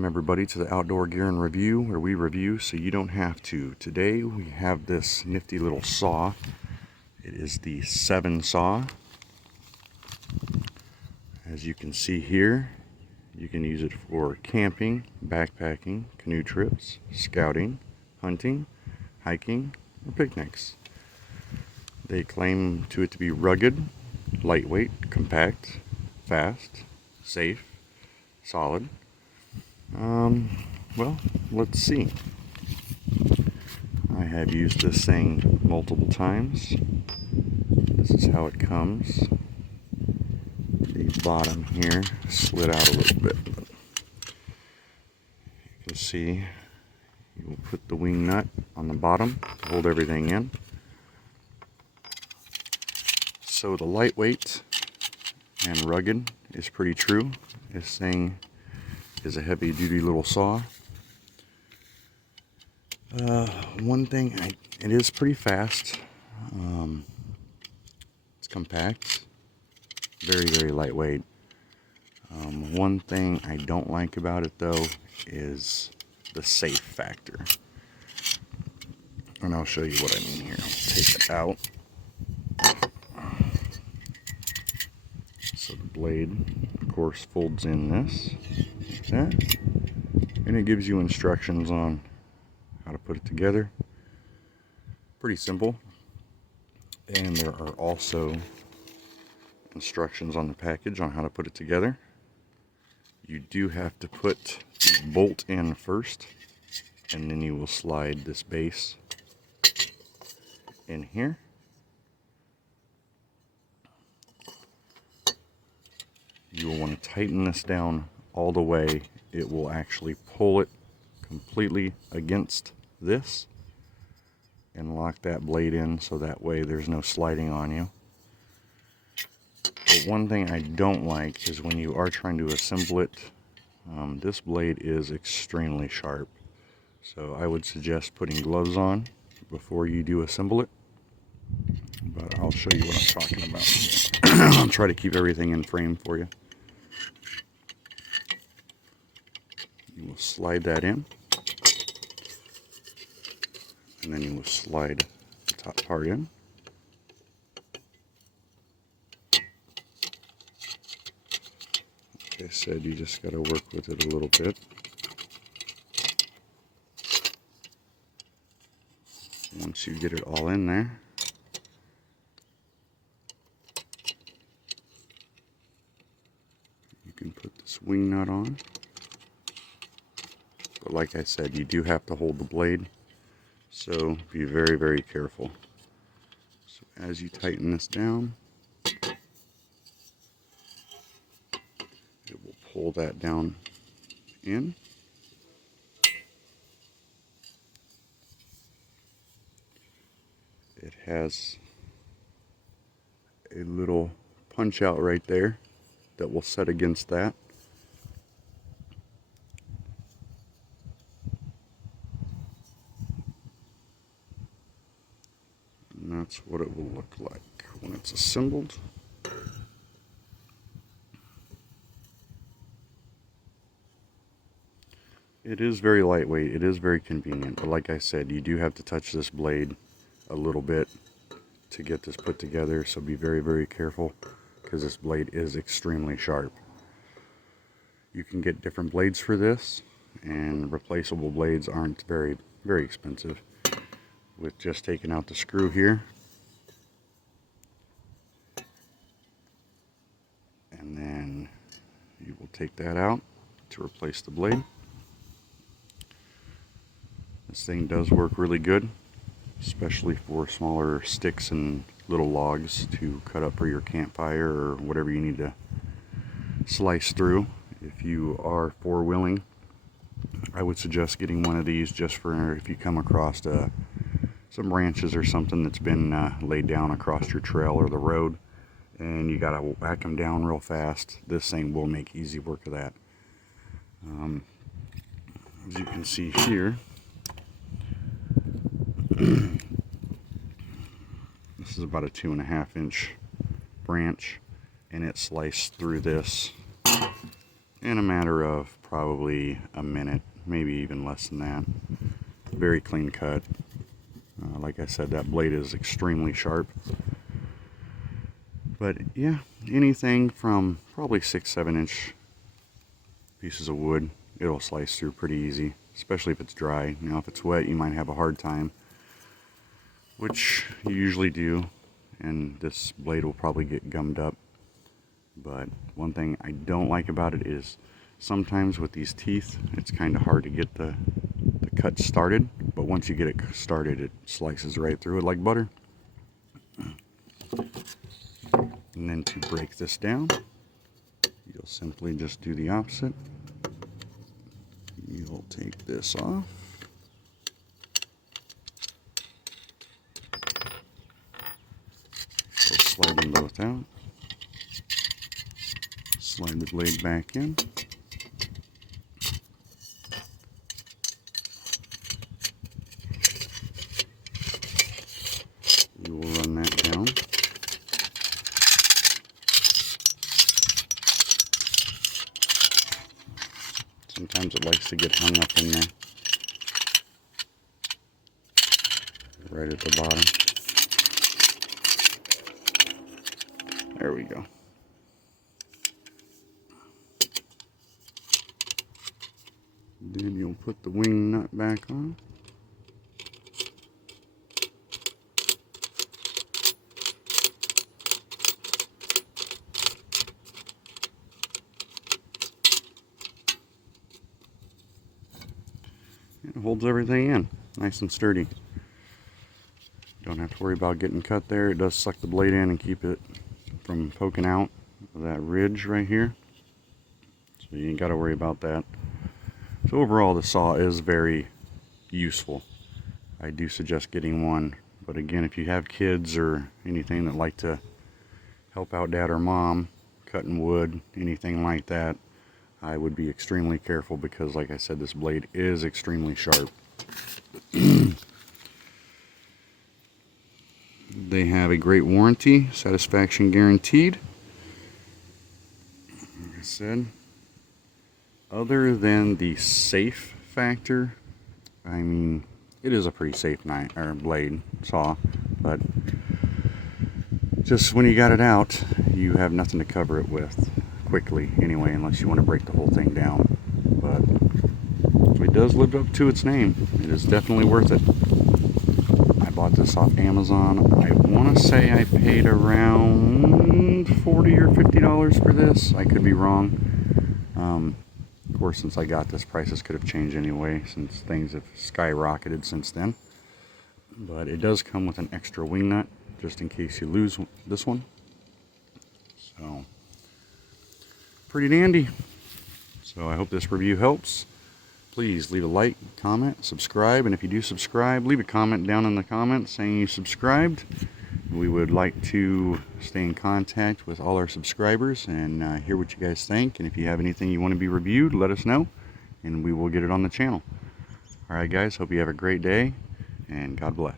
Welcome everybody to the Outdoor Gear and Review, where we review so you don't have to. Today we have this nifty little saw. It is the Sven saw. As you can see here, you can use it for camping, backpacking, canoe trips, scouting, hunting, hiking, or picnics. They claim to it to be rugged, lightweight, compact, fast, safe, solid. Well, let's see. I have used this thing multiple times. This is how it comes. The bottom here slid out a little bit. But you can see you will put the wing nut on the bottom to hold everything in. So the lightweight and rugged is pretty true. This thing is a heavy duty little saw. One thing, it is pretty fast. It's compact, very lightweight. One thing I don't like about it though is the safe factor. And I'll show you what I mean here. I'll take it out. So the blade, of course, folds in this, like that. And it gives you instructions on how to put it together. Pretty simple. And there are also instructions on the package on how to put it together. You do have to put the bolt in first, and then you will slide this base in here. You will want to tighten this down all the way. It will actually pull it completely against this and lock that blade in, so that way there's no sliding on you. But one thing I don't like is when you are trying to assemble it, this blade is extremely sharp. So I would suggest putting gloves on before you do assemble it. But I'll show you what I'm talking about. I'll try to keep everything in frame for you. You will slide that in, and then you will slide the top part in. Like I said, you just got to work with it a little bit. Once you get it all in there, you can put this wing nut on. But like I said, you do have to hold the blade, so be very careful. So as you tighten this down, it will pull that down in. It has a little punch out right there that will set against that. And that's what it will look like when it's assembled. It is very lightweight, it is very convenient, but like I said, you do have to touch this blade a little bit to get this put together, so be very careful, because this blade is extremely sharp. You can get different blades for this, and replaceable blades aren't very expensive. With just taking out the screw here, and then you will take that out to replace the blade. This thing does work really good, especially for smaller sticks and little logs to cut up for your campfire or whatever you need to slice through. If you are four-wheeling, I would suggest getting one of these just for if you come across some branches or something that's been laid down across your trail or the road, and you gotta whack them down real fast. This thing will make easy work of that. As you can see here, this is about a 2.5 inch branch, and it sliced through this in a matter of probably a minute, maybe even less than that. Very clean cut. Like I said, that blade is extremely sharp. But yeah, anything from probably 6-7 inch pieces of wood, it'll slice through pretty easy, especially if it's dry. Now if it's wet, you might have a hard time, which you usually do, and this blade will probably get gummed up. But one thing I don't like about it is sometimes with these teeth, it's kind of hard to get the cut started, but once you get it started, it slices right through it like butter. And then to break this down, you'll simply just do the opposite. You'll take this off. So slide them both out. Slide the blade back in. You will run that down. Sometimes it likes to get hung up in there, right at the bottom. There we go. Then you'll put the wing nut back on. It holds everything in, nice and sturdy. Don't have to worry about getting cut there. It does suck the blade in and keep it from poking out of that ridge right here. So you ain't got to worry about that. So overall, the saw is very useful. I do suggest getting one. But again, if you have kids or anything that like to help out dad or mom cutting wood, anything like that, I would be extremely careful because, like I said, this blade is extremely sharp. They have a great warranty, satisfaction guaranteed. Like I said, other than the safe factor, I mean, it is a pretty safe knife or blade saw, but just when you got it out, you have nothing to cover it with quickly anyway, unless you want to break the whole thing down. But it does live up to its name. It is definitely worth it. I bought this off Amazon. I want to say I paid around $40 or $50 for this. I could be wrong. Of course, since I got this, prices could have changed anyway, since things have skyrocketed since then. But it does come with an extra wing nut, just in case you lose this one. So, pretty dandy. So I hope this review helps. Please leave a like, comment, subscribe, and if you do subscribe, leave a comment down in the comments saying you subscribed. We would like to stay in contact with all our subscribers and hear what you guys think. And if you have anything you want to be reviewed, let us know, and we will get it on the channel. Alright guys, hope you have a great day, and God bless.